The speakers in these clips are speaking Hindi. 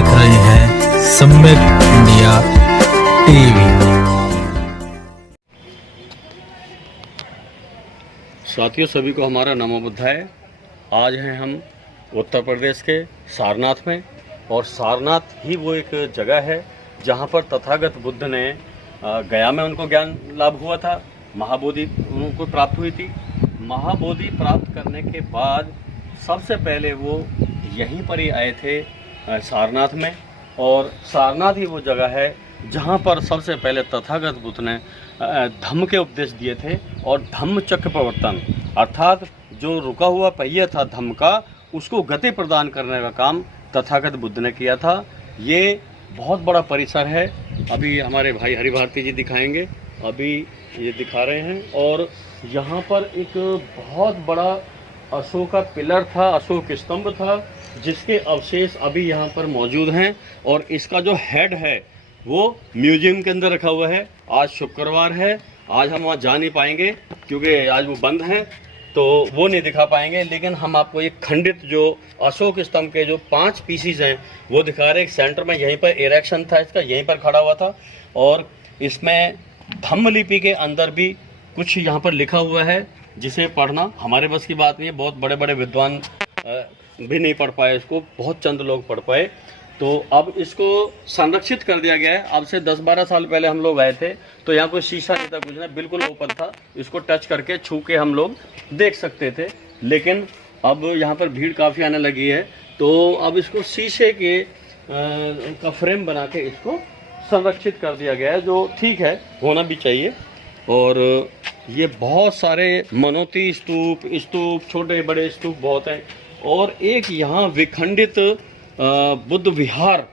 देख रहे हैं सम्यक इंडिया टीवी। साथियों, सभी को हमारा नमो बुद्धाय। आज हैं हम उत्तर प्रदेश के सारनाथ में, और सारनाथ ही वो एक जगह है जहाँ पर तथागत बुद्ध ने गया में उनको ज्ञान लाभ हुआ था, महाबोधि उनको प्राप्त हुई थी। महाबोधि प्राप्त करने के बाद सबसे पहले वो यहीं पर ही आए थे सारनाथ में, और सारनाथ ही वो जगह है जहाँ पर सबसे पहले तथागत बुद्ध ने धम्म के उपदेश दिए थे। और धम्म चक्र प्रवर्तन अर्थात जो रुका हुआ पहिया था धम्म का, उसको गति प्रदान करने का काम तथागत बुद्ध ने किया था। ये बहुत बड़ा परिसर है। अभी हमारे भाई हरि भारती जी दिखाएंगे, अभी ये दिखा रहे हैं। और यहाँ पर एक बहुत बड़ा अशोक का पिलर था, अशोक स्तंभ था, जिसके अवशेष अभी यहाँ पर मौजूद हैं। और इसका जो हेड है वो म्यूजियम के अंदर रखा हुआ है। आज शुक्रवार है, आज हम वहाँ जा नहीं पाएंगे क्योंकि आज वो बंद है, तो वो नहीं दिखा पाएंगे। लेकिन हम आपको एक खंडित जो अशोक स्तंभ के जो 5 पीसीज हैं वो दिखा रहे हैं। एक सेंटर में यहीं पर इरेक्शन था इसका, यहीं पर खड़ा हुआ था। और इसमें धम्म लिपि के अंदर भी कुछ यहाँ पर लिखा हुआ है, जिसे पढ़ना हमारे बस की बात नहीं है। बहुत बड़े बड़े विद्वान भी नहीं पढ़ पाए इसको, बहुत चंद लोग पढ़ पाए। तो अब इसको संरक्षित कर दिया गया है। अब से 10-12 साल पहले हम लोग आए थे तो यहाँ कोई शीशा नहीं था, कुछ नहीं, बिल्कुल ओपन था। इसको टच करके छू के हम लोग देख सकते थे। लेकिन अब यहाँ पर भीड़ काफ़ी आने लगी है, तो अब इसको शीशे के का फ्रेम बना के इसको संरक्षित कर दिया गया है, जो ठीक है, होना भी चाहिए। और ये बहुत सारे मनोती स्तूप छोटे बड़े स्तूप बहुत हैं। और एक यहाँ विखंडित बुद्ध विहार,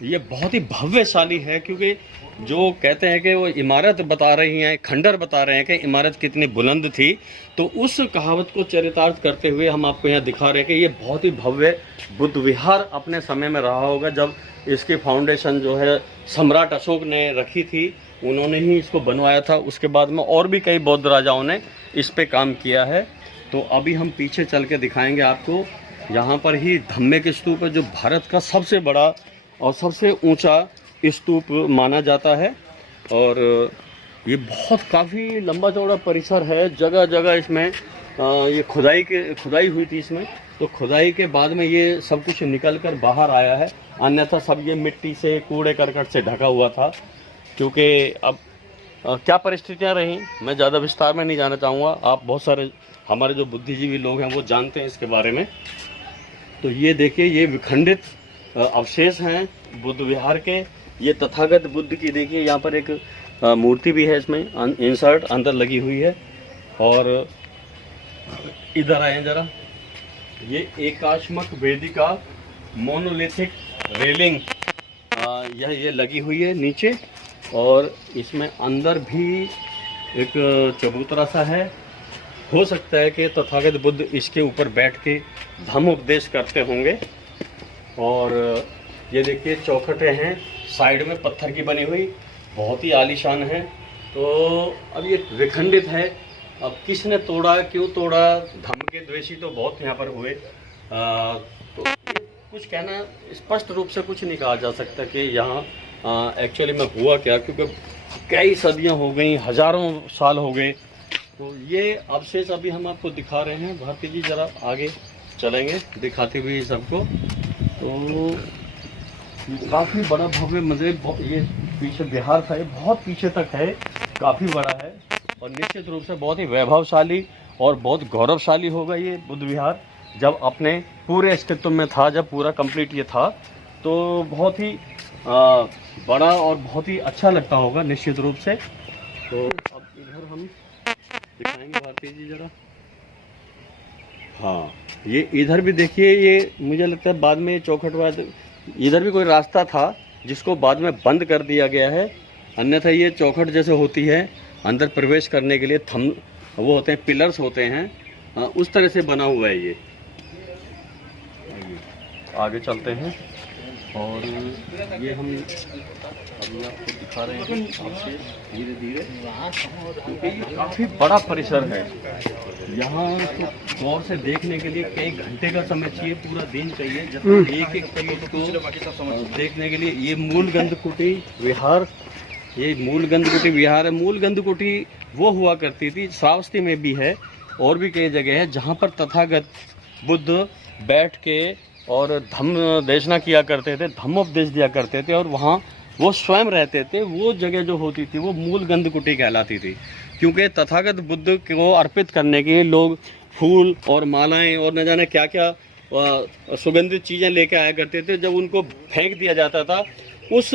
ये बहुत ही भव्यशाली है, क्योंकि जो कहते हैं कि वो इमारत बता रही हैं, खंडर बता रहे हैं कि इमारत कितनी बुलंद थी। तो उस कहावत को चरितार्थ करते हुए हम आपको यहाँ दिखा रहे हैं कि ये बहुत ही भव्य बुद्ध विहार अपने समय में रहा होगा, जब इसकी फाउंडेशन जो है सम्राट अशोक ने रखी थी, उन्होंने ही इसको बनवाया था। उसके बाद में और भी कई बौद्ध राजाओं ने इस पे काम किया है। तो अभी हम पीछे चल के दिखाएंगे आपको। यहाँ पर ही धम्मे के स्तूप है, जो भारत का सबसे बड़ा और सबसे ऊंचा स्तूप माना जाता है। और ये बहुत काफ़ी लंबा चौड़ा परिसर है, जगह जगह इसमें ये खुदाई हुई थी इसमें। तो खुदाई के बाद में ये सब कुछ निकल कर बाहर आया है, अन्यथा सब ये मिट्टी से कूड़े करकट से ढका हुआ था। क्योंकि अब क्या परिस्थितियां रहीं, मैं ज़्यादा विस्तार में नहीं जाना चाहूँगा। आप बहुत सारे हमारे जो बुद्धिजीवी लोग हैं वो जानते हैं इसके बारे में। तो ये देखिए, ये विखंडित अवशेष हैं बुद्ध विहार के। ये तथागत बुद्ध की देखिए, यहाँ पर एक मूर्ति भी है, इसमें इंसर्ट अंदर लगी हुई है। और इधर आए जरा, ये एकाश्मक वेदिका मोनोलिथिक रेलिंग ये लगी हुई है नीचे। और इसमें अंदर भी एक चबूतरा सा है। हो सकता है कि तथागत बुद्ध इसके ऊपर बैठ के धम्म उपदेश करते होंगे। और ये देखिए चौखटें हैं साइड में पत्थर की बनी हुई, बहुत ही आलीशान है। तो अब ये विखंडित है, अब किसने तोड़ा, क्यों तोड़ा, धम्म के द्वेषी तो बहुत यहाँ पर हुए। तो कुछ कहना स्पष्ट रूप से कुछ नहीं कहा जा सकता कि यहाँ एक्चुअली में हुआ क्या, क्योंकि कई सदियाँ हो गई, हजारों साल हो गए। तो ये अवशेष अभी हम आपको दिखा रहे हैं। भारती जी जरा आगे चलेंगे दिखाते हुए सबको। तो काफ़ी बड़ा भव्य मंदिर, ये पीछे बिहार था, ये बहुत पीछे तक है, काफ़ी बड़ा है। और निश्चित रूप से बहुत ही वैभवशाली और बहुत गौरवशाली होगा ये बुद्ध विहार। जब अपने पूरे अस्तित्व में था, जब पूरा कंप्लीट ये था, तो बहुत ही बड़ा और बहुत ही अच्छा लगता होगा निश्चित रूप से। तो अब इधर हम दिखाएंगे भारती जी जरा। हाँ, ये इधर भी देखिए, ये मुझे लगता है बाद में चौखट बाद इधर भी कोई रास्ता था जिसको बाद में बंद कर दिया गया है। अन्यथा ये चौखट जैसे होती है, अंदर प्रवेश करने के लिए थंब वो होते हैं, पिलर्स होते हैं, उस तरह से बना हुआ है ये। आगे चलते हैं। और ये हम अभी आपको दिखा रहे हैं आपसे धीरे धीरे, क्योंकि ये काफ़ी बड़ा परिसर है। यहाँ तो गौर से देखने के लिए कई घंटे का समय चाहिए, पूरा दिन चाहिए जब एक एक चीज को देखने के लिए। ये मूल गंधकुटी विहार, ये मूल गंधकुटी विहार है। मूल गंधकुटी वो हुआ करती थी, श्रावस्ती में भी है और भी कई जगह है, जहाँ पर तथागत बुद्ध बैठ के और धम्म देशना किया करते थे, धम्मोपदेश दिया करते थे और वहाँ वो स्वयं रहते थे। वो जगह जो होती थी वो मूल गंधकुटी कहलाती थी, क्योंकि तथागत बुद्ध को अर्पित करने के लिए लोग फूल और मालाएं और न जाने क्या क्या सुगंधित चीज़ें लेके आया करते थे। जब उनको फेंक दिया जाता था, उस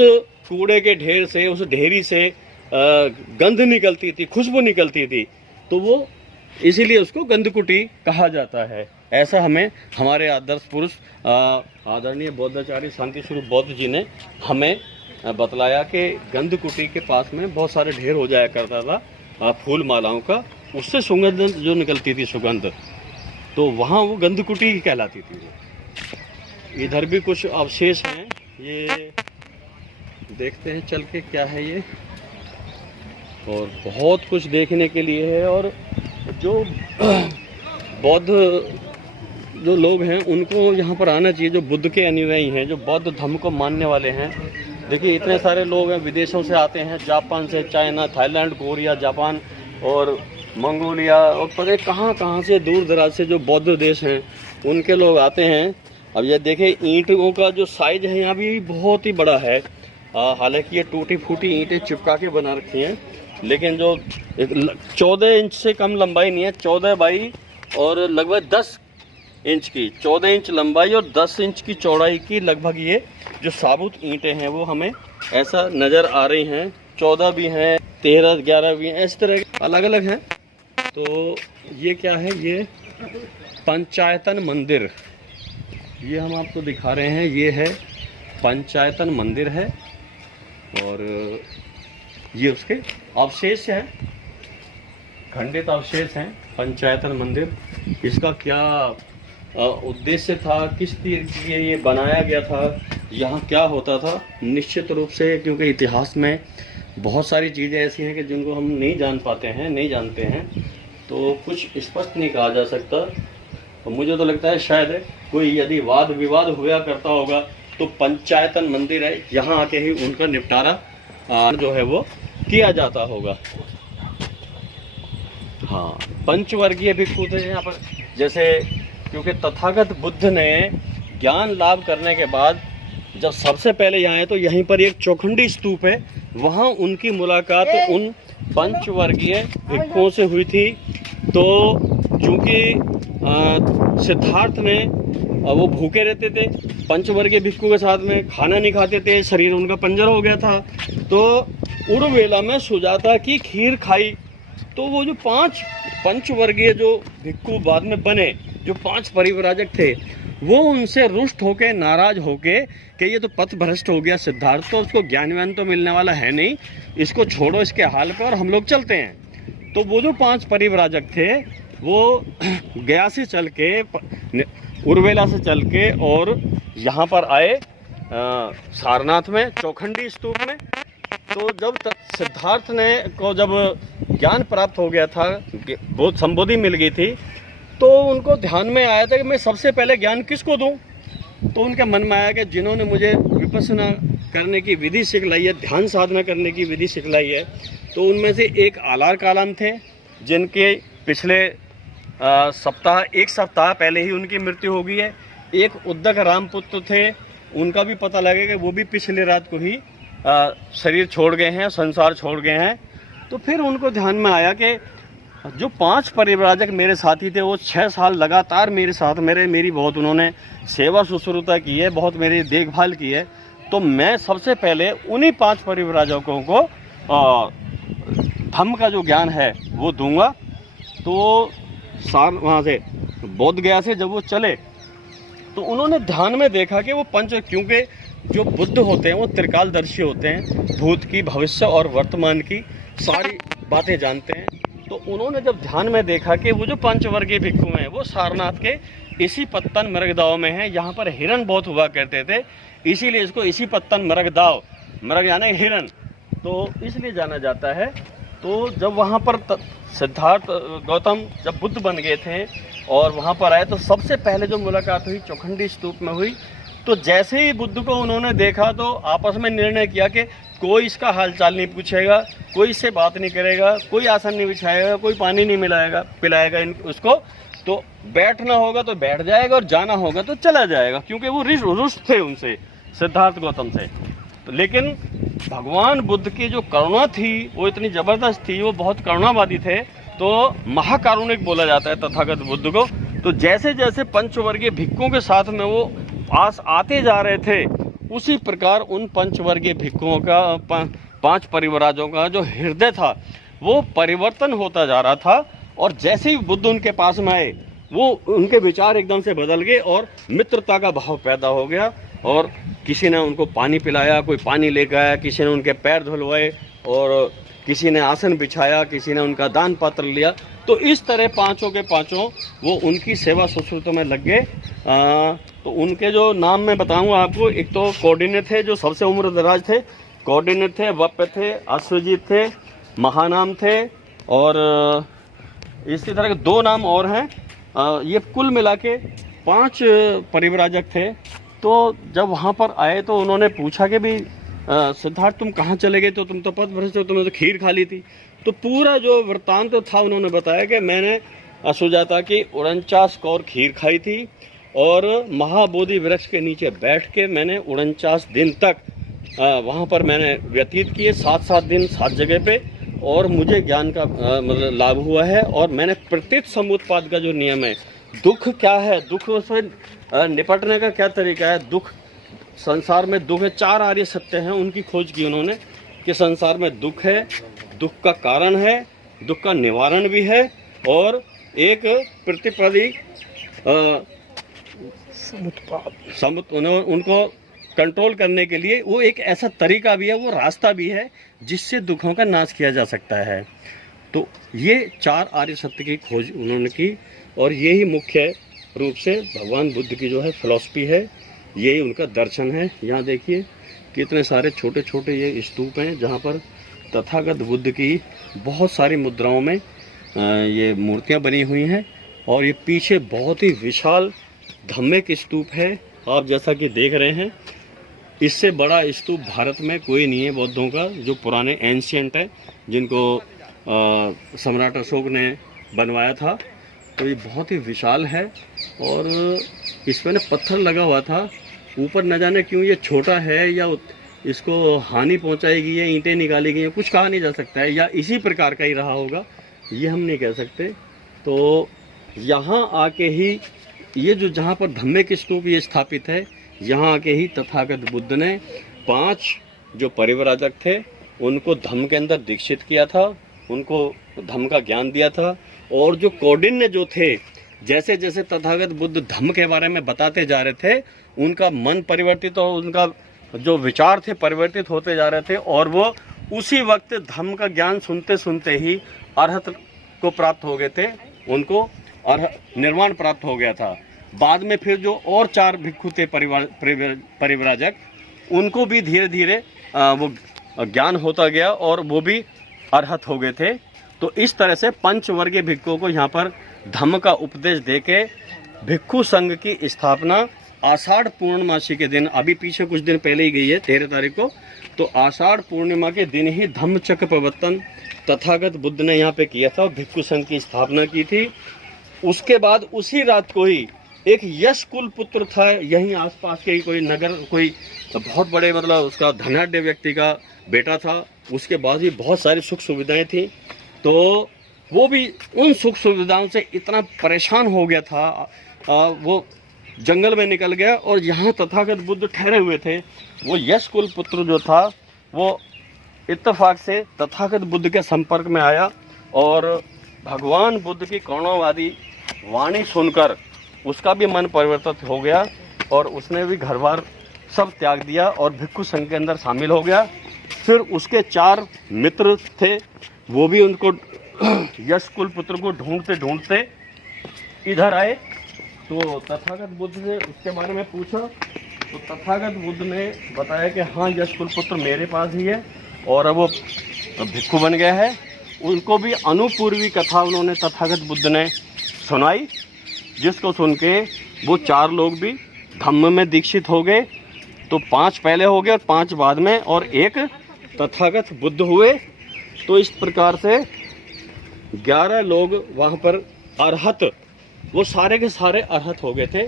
कूड़े के ढेर से, उस ढेरी से गंध निकलती थी, खुशबू निकलती थी, तो वो इसीलिए उसको गंधकुटी कहा जाता है। ऐसा हमें हमारे आदर्श पुरुष आदरणीय बौद्धाचार्य शांति स्वरूप बौद्ध जी ने हमें बतलाया कि गंधकुटी के पास में बहुत सारे ढेर हो जाया करता था फूल मालाओं का, उससे सुगंध जो निकलती थी सुगंध, तो वहाँ वो गंधकुटी ही कहलाती थी। इधर भी कुछ अवशेष हैं, ये देखते हैं चल के क्या है ये, और बहुत कुछ देखने के लिए है। और जो बौद्ध जो लोग हैं उनको यहाँ पर आना चाहिए, जो बुद्ध के अनुयायी हैं, जो बौद्ध धर्म को मानने वाले हैं। देखिए इतने सारे लोग हैं, विदेशों से आते हैं, जापान से, चाइना, थाईलैंड, कोरिया, जापान और मंगोलिया और पता कहाँ कहाँ से, दूर दराज से जो बौद्ध देश हैं उनके लोग आते हैं। अब ये देखें ईंटों का जो साइज है यहाँ भी बहुत ही बड़ा है। हालांकि ये टूटी फूटी ईंटें चिपका के बना रखी हैं, लेकिन जो 14 इंच से कम लंबाई नहीं है, 14 बाई और लगभग 10 इंच की, 14 इंच लंबाई और 10 इंच की चौड़ाई की लगभग ये जो साबुत ईंटें हैं वो हमें ऐसा नज़र आ रही हैं। 14 भी हैं, 13, 11 भी हैं, इस तरह अलग अलग हैं। तो ये क्या है, ये पंचायतन मंदिर, ये हम आपको दिखा रहे हैं। ये है पंचायतन मंदिर है और ये उसके अवशेष हैं, खंडित अवशेष हैं। पंचायतन मंदिर, इसका क्या उद्देश्य था, किस लिए ये बनाया गया था, यहाँ क्या होता था, निश्चित रूप से क्योंकि इतिहास में बहुत सारी चीज़ें ऐसी हैं कि जिनको हम नहीं जान पाते हैं, नहीं जानते हैं, तो कुछ स्पष्ट नहीं कहा जा सकता। तो मुझे तो लगता है शायद कोई यदि वाद विवाद हुआ करता होगा तो पंचायतन मंदिर है, यहाँ आके ही उनका निपटारा जो है वो किया जाता होगा। हाँ, पंचवर्गीय भिक्षु थे यहाँ पर, जैसे क्योंकि तथागत बुद्ध ने ज्ञान लाभ करने के बाद जब सबसे पहले यहाँ आए तो यहीं पर एक चौखंडी स्तूप है, वहाँ उनकी मुलाकात उन पंचवर्गीय भिक्षुओं से हुई थी। तो चूँकि सिद्धार्थ ने वो भूखे रहते थे, पंचवर्गीय भिक्षु के साथ में खाना नहीं खाते थे, शरीर उनका पंजर हो गया था, तो उर्वेला में सुजाता की खीर खाई। तो वो जो 5 पंचवर्गीय जो भिक्षु बाद में बने, जो 5 परिव्राजक थे, वो उनसे रुष्ट होके, नाराज होके कि ये तो पथ भ्रष्ट हो गया सिद्धार्थ, तो उसको ज्ञान तो मिलने वाला है नहीं, इसको छोड़ो इसके हाल पे और हम लोग चलते हैं। तो वो जो 5 परिव्राजक थे वो गया से चल के, उर्वेला से चल के और यहाँ पर आए सारनाथ में, चौखंडी स्तूप में। तो जब सिद्धार्थ ने को जब ज्ञान प्राप्त हो गया था, बहुत संबोधि मिल गई थी, तो उनको ध्यान में आया था कि मैं सबसे पहले ज्ञान किसको दूं। तो उनके मन में आया कि जिन्होंने मुझे विपස්සना करने की विधि सिखलाई है, ध्यान साधना करने की विधि सिखलाई है, तो उनमें से एक आलार कालाम थे, जिनके पिछले एक सप्ताह पहले ही उनकी मृत्यु हो गई है। एक उद्दक रामपुत्र थे, उनका भी पता लगेगा, वो भी पिछले रात को ही शरीर छोड़ गए हैं, संसार छोड़ गए हैं। तो फिर उनको ध्यान में आया कि जो 5 परिव्राजक मेरे साथी थे, वो 6 साल लगातार मेरे साथ मेरी बहुत उन्होंने सेवा शुश्रूषा की है, बहुत मेरी देखभाल की है, तो मैं सबसे पहले उन्हीं 5 परिव्राजकों को धम्म का जो ज्ञान है वो दूंगा। तो वहाँ से बोध गया से जब वो चले तो उन्होंने ध्यान में देखा कि वो क्योंकि जो बुद्ध होते हैं वो त्रिकालदर्शी होते हैं, भूत की, भविष्य और वर्तमान की सारी बातें जानते हैं। तो उन्होंने जब ध्यान में देखा कि वो जो पंचवर्गीय भिक्षु हैं वो सारनाथ के इसी पत्तन मृगदाव में है। यहाँ पर हिरन बहुत हुआ करते थे, इसीलिए इसको इसी पत्तन मृगदाव, मृग यानी हिरन, तो इसलिए जाना जाता है। तो जब वहाँ पर सिद्धार्थ गौतम जब बुद्ध बन गए थे और वहाँ पर आए, तो सबसे पहले जो मुलाकात हुई चौखंडी स्तूप में हुई। तो जैसे ही बुद्ध को उन्होंने देखा तो आपस में निर्णय किया कि कोई इसका हालचाल नहीं पूछेगा, कोई इससे बात नहीं करेगा, कोई आसन नहीं बिछाएगा, कोई पानी नहीं पिलाएगा उसको। तो बैठना होगा तो बैठ जाएगा और जाना होगा तो चला जाएगा, क्योंकि वो रुष्ट थे उनसे, सिद्धार्थ गौतम से। तो लेकिन भगवान बुद्ध की जो करुणा थी वो इतनी ज़बरदस्त थी, वो बहुत करुणावादी थे, तो महाकारुणिक बोला जाता है तथागत बुद्ध को। तो जैसे जैसे पंचवर्गीय भिक्षुओं के साथ में वो पास आते जा रहे थे, उसी प्रकार उन पंचवर्गीय भिक्षुओं का, 5 परिव्राजकों का जो हृदय था वो परिवर्तन होता जा रहा था। और जैसे ही बुद्ध उनके पास में आए, वो उनके विचार एकदम से बदल गए और मित्रता का भाव पैदा हो गया। और किसी ने उनको पानी पिलाया, कोई पानी लेकर आया, किसी ने उनके पैर धुलवाए, और किसी ने आसन बिछाया, किसी ने उनका दान पात्र लिया। तो इस तरह पांचों के पांचों वो उनकी सेवा शुश्रूषा में लग गए। तो उनके जो नाम मैं बताऊंगा आपको, एक तो कौंडिन्य थे जो सबसे उम्र दराज थे, कौंडिन्य थे, वप्य थे, अश्वजीत थे, महानाम थे, और इसी तरह के 2 नाम और हैं। ये कुल मिला के 5 परिव्राजक थे। तो जब वहाँ पर आए तो उन्होंने पूछा कि भी सिद्धार्थ तुम कहाँ चले गए, तो तुम तो पथ भ्रष्ट हो, तुमने तो खीर खा ली थी। तो पूरा जो वृत्तांत तो था उन्होंने बताया कि मैंने सुजाता की 49 कौर खीर खाई थी और महाबोधि वृक्ष के नीचे बैठ के मैंने 49 दिन तक वहाँ पर मैंने व्यतीत किए, 7-7 दिन 7 जगह पे, और मुझे ज्ञान का मतलब लाभ हुआ है। और मैंने प्रत्येक समुत्पाद का जो नियम है, दुख क्या है, दुख से निपटने का क्या तरीका है, दुख, संसार में दुख है, 4 आर्य सत्य हैं, उनकी खोज की उन्होंने कि संसार में दुख है, दुख का कारण है, दुख का निवारण भी है, और एक प्रतिपदी उनको कंट्रोल करने के लिए वो एक ऐसा तरीका भी है, वो रास्ता भी है जिससे दुखों का नाश किया जा सकता है। तो ये 4 आर्य सत्य की खोज उन्होंने की, और यही मुख्य रूप से भगवान बुद्ध की जो है फिलॉसफी है, यही उनका दर्शन है। यहाँ देखिए कितने सारे छोटे छोटे ये स्तूप हैं जहाँ पर तथागत बुद्ध की बहुत सारी मुद्राओं में ये मूर्तियाँ बनी हुई हैं। और ये पीछे बहुत ही विशाल धम्मिक स्तूप है, आप जैसा कि देख रहे हैं। इससे बड़ा स्तूप भारत में कोई नहीं है बौद्धों का, जो पुराने एंशियंट है, जिनको सम्राट अशोक ने बनवाया था। तो ये बहुत ही विशाल है, और इस पर पत्थर लगा हुआ था ऊपर, न जाने क्यों ये छोटा है, या इसको हानि पहुंचाएगी, या ईंटें निकाली गई, कुछ कहा नहीं जा सकता है, या इसी प्रकार का ही रहा होगा, ये हम नहीं कह सकते। तो यहाँ आके ही ये जो जहाँ पर धम्मिक स्तूप ये स्थापित है, यहाँ आके ही तथागत बुद्ध ने 5 जो परिव्राजक थे उनको धम्म के अंदर दीक्षित किया था, उनको धम्म का ज्ञान दिया था। और जो कौंडिन्य जो थे, जैसे जैसे तथागत बुद्ध धम्म के बारे में बताते जा रहे थे, उनका मन परिवर्तित और उनका जो विचार थे परिवर्तित होते जा रहे थे, और वो उसी वक्त धम्म का ज्ञान सुनते सुनते ही अरहत को प्राप्त हो गए थे, उनको निर्वाण प्राप्त हो गया था। बाद में फिर जो और 4 भिक्षु थे परिव्राजक, उनको भी धीरे धीरे वो ज्ञान होता गया और वो भी अरहत हो गए थे। तो इस तरह से पंचवर्गीय भिक्षुओं को यहाँ पर धम्म का उपदेश देके भिक्षु संघ की स्थापना आषाढ़ पूर्णिमासी के दिन, अभी पीछे कुछ दिन पहले ही गई है 13 तारीख को, तो आषाढ़ पूर्णिमा के दिन ही धम्म चक्र प्रवर्तन तथागत बुद्ध ने यहाँ पे किया था और भिक्षु संघ की स्थापना की थी। उसके बाद उसी रात को ही एक यश कुल पुत्र था, यहीं आसपास के ही कोई नगर, कोई बहुत बड़े मतलब उसका धनाढ्य व्यक्ति का बेटा था, उसके बाद ही बहुत सारी सुख सुविधाएं थी। तो वो भी उन सुख सुविधाओं से इतना परेशान हो गया था, वो जंगल में निकल गया, और यहाँ तथागत बुद्ध ठहरे हुए थे। वो यश कुल पुत्र जो था वो इत्तेफाक से तथागत बुद्ध के संपर्क में आया, और भगवान बुद्ध की करुणावादी वाणी सुनकर उसका भी मन परिवर्तित हो गया, और उसने भी घर बार सब त्याग दिया और भिक्षु संघ के अंदर शामिल हो गया। फिर उसके 4 मित्र थे, वो भी उनको यश कुल पुत्र को ढूंढते ढूंढते इधर आए, तो तथागत बुद्ध से उसके बारे में पूछा तो तथागत बुद्ध ने बताया कि हाँ यश कुलपुत्र मेरे पास ही है और अब वो भिक्षु बन गया है। उनको भी अनुपूर्वी कथा उन्होंने तथागत बुद्ध ने सुनाई, जिसको सुन के वो 4 लोग भी धम्म में दीक्षित हो गए। तो 5 पहले हो गए और 5 बाद में और 1 तथागत बुद्ध हुए। तो इस प्रकार से 11 लोग वहाँ पर अरहत, वो सारे के सारे अरहत हो गए थे।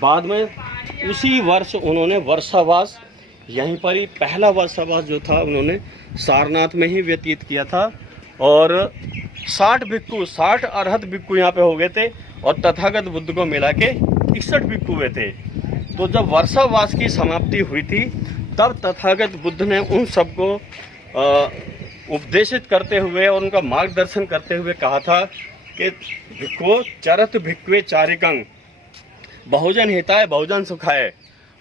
बाद में उसी वर्ष उन्होंने वर्षावास, यहीं पर ही पहला वर्षावास जो था उन्होंने सारनाथ में ही व्यतीत किया था। और 60 भिक्षु, 60 अरहत भिक्षु यहाँ पे हो गए थे और तथागत बुद्ध को मिला के 61 भिक्षु हुए थे। तो जब वर्षावास की समाप्ति हुई थी तब तथागत बुद्ध ने उन सबको उपदेशित करते हुए और उनका मार्गदर्शन करते हुए कहा था कि भिक्षुओं चरत भिक्षुवे चारिकं, बहुजन हिताय बहुजन सुखाय,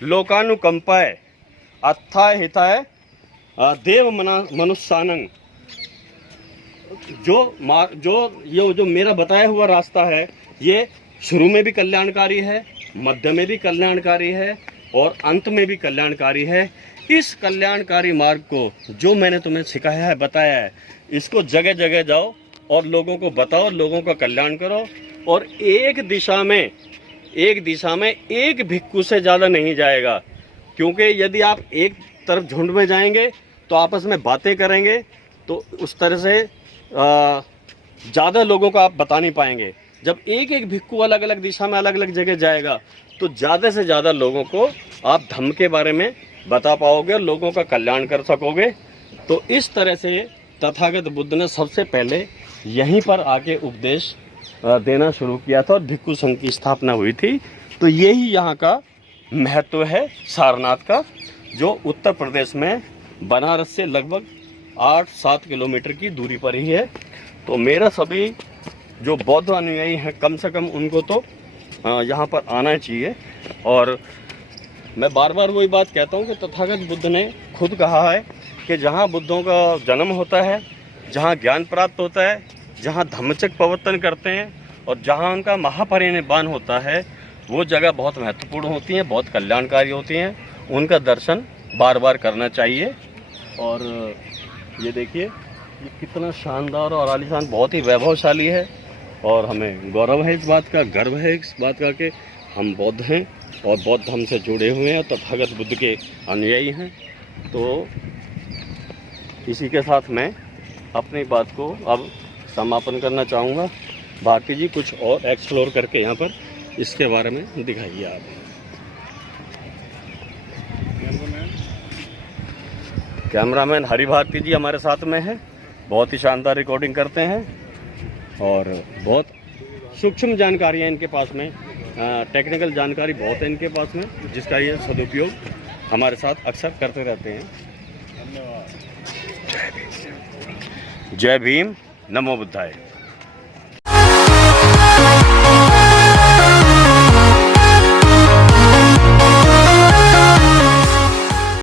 लोकानुकंपाय, अत्थाय हिताय, देव मनुष्यानंग। जो मेरा बताया हुआ रास्ता है ये शुरू में भी कल्याणकारी है, मध्य में भी कल्याणकारी है और अंत में भी कल्याणकारी है। इस कल्याणकारी मार्ग को जो मैंने तुम्हें सिखाया है, बताया है, इसको जगह जगह जाओ और लोगों को बताओ, लोगों का कल्याण करो। और एक दिशा में एक भिक्षु से ज़्यादा नहीं जाएगा, क्योंकि यदि आप एक तरफ झुंड में जाएंगे तो आपस में बातें करेंगे तो उस तरह से ज़्यादा लोगों को आप बता नहीं पाएंगे। जब एक भिक्षु अलग अलग दिशा में अलग अलग जगह जाएगा तो ज़्यादा से ज़्यादा लोगों को आप धम्म के बारे में बता पाओगे और लोगों का कल्याण कर सकोगे। तो इस तरह से तथागत बुद्ध ने सबसे पहले यहीं पर आके उपदेश देना शुरू किया था और भिक्षु संघ की स्थापना हुई थी। तो यही यहाँ का महत्व है सारनाथ का, जो उत्तर प्रदेश में बनारस से लगभग 8-7 किलोमीटर की दूरी पर ही है। तो मेरा सभी जो बौद्ध अनुयायी हैं कम से कम उनको तो यहाँ पर आना चाहिए। और मैं बार बार वही बात कहता हूँ कि तथागत बुद्ध ने खुद कहा है कि जहाँ बुद्धों का जन्म होता है, जहाँ ज्ञान प्राप्त होता है, जहाँ धम्मचक्र प्रवर्तन करते हैं और जहाँ उनका महापरिनिर्वाण होता है, वो जगह बहुत महत्वपूर्ण होती हैं, बहुत कल्याणकारी होती हैं। उनका दर्शन बार बार करना चाहिए। और ये देखिए ये कितना शानदार और आलीशान, बहुत ही वैभवशाली है और हमें गौरव है इस बात का, गर्व है इस बात का कि हम बौद्ध हैं और बौद्ध धर्म से जुड़े हुए हैं और तथागत बुद्ध के अनुयायी हैं। तो इसी के साथ मैं अपनी बात को अब समापन करना चाहूँगा। भारती जी कुछ और एक्सप्लोर करके यहाँ पर इसके बारे में दिखाइए आप। कैमरामैन हरि भारती जी हमारे साथ में है, बहुत ही शानदार रिकॉर्डिंग करते हैं और बहुत सूक्ष्म जानकारी है इनके पास में, टेक्निकल जानकारी बहुत है इनके पास में, जिसका ये सदुपयोग हमारे साथ अक्सर करते रहते हैं। जय भीम, नमो बुद्धाय।